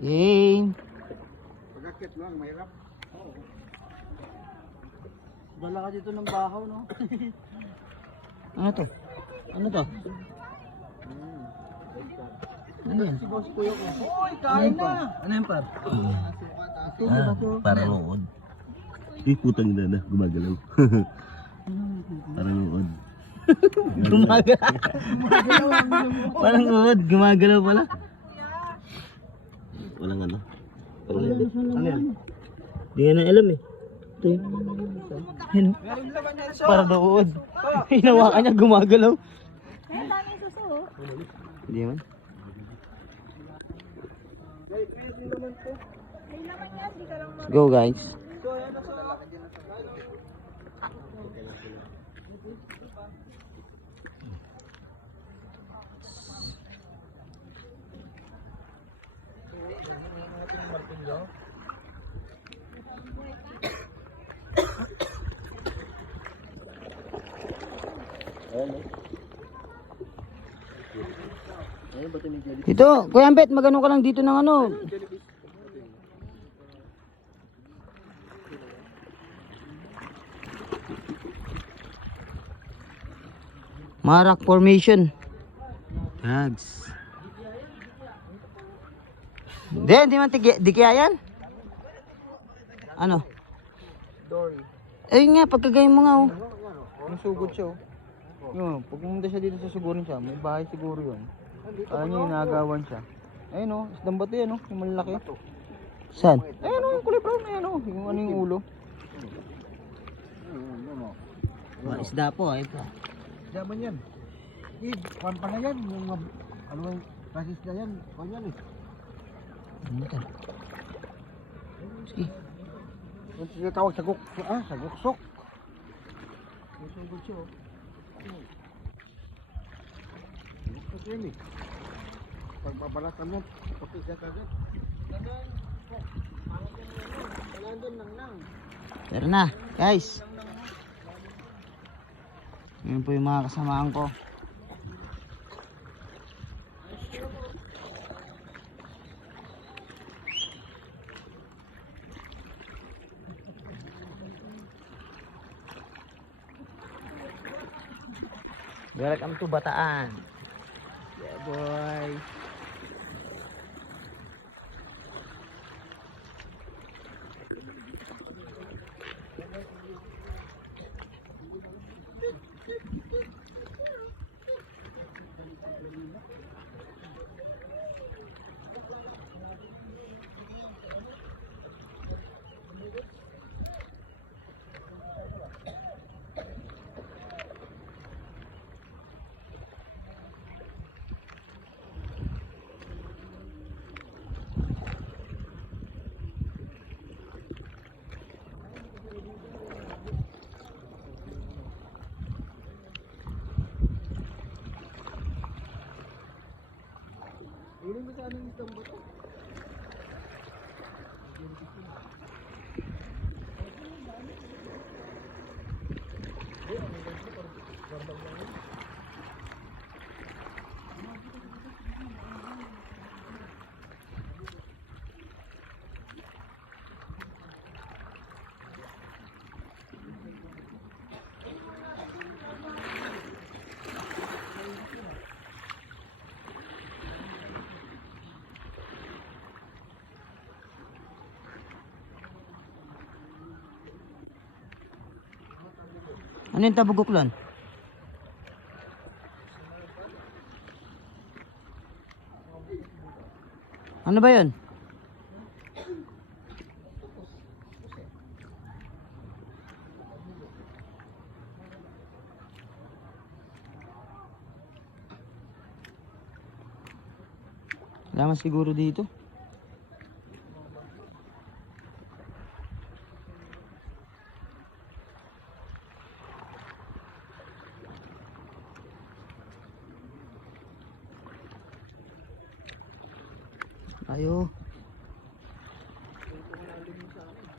Game. Pagkakit lang, mahirap. Dala ka dito ng bahaw, no? Ano to? Ano to? Ano yan? Si Boss Kuya ko. Uy, Ano kain yan, par? na! Ano yan, par? Para noon. Putang ina na, gumagalaw. Para noon. Gumagalaw. Parang uod, gumagalaw pala. Walang ano. Ano yan? Hindi nga na alam eh. Ito yun. Yan o. Para daw uod. Hinawakan niya, gumagalaw. Hindi man. Go guys. Dito, Kuya Ambet, magano ka lang dito ng ano. Marak formation. Tags. Hindi man di kaya yan. Ano? Dory. Ayun nga, pagkagayin mo nga oh. Ang sugod siya, oh. Yun, pag pumunta siya dito sa sugurin siya, may bahay siguro yun. Kaya niya inagawan siya. Ayun, oh, isdang bato yan, oh, yung malaki. Saan? Ayun, oh, yung kulay brown na yan, oh, yung ano yung ulo. Isda po, ay pa. Diyaman yan. Kwan pa na yan. Yung ano yung rasis na yan. Kwan yan eh. Ano ito? Sige. Yung tinatawag sa guksok. Sa guksok. Yung sugod siya, oh. Guksok yan eh. Pagbabalatan mo, kapit ka kagad. Tara na, guys. Ngayon po yung mga kasamaan ko. Welcome to Bataan. Yeah, boy. Ano yung tabuguklan? Ano ba yun? Laman siguro dito. Ayo.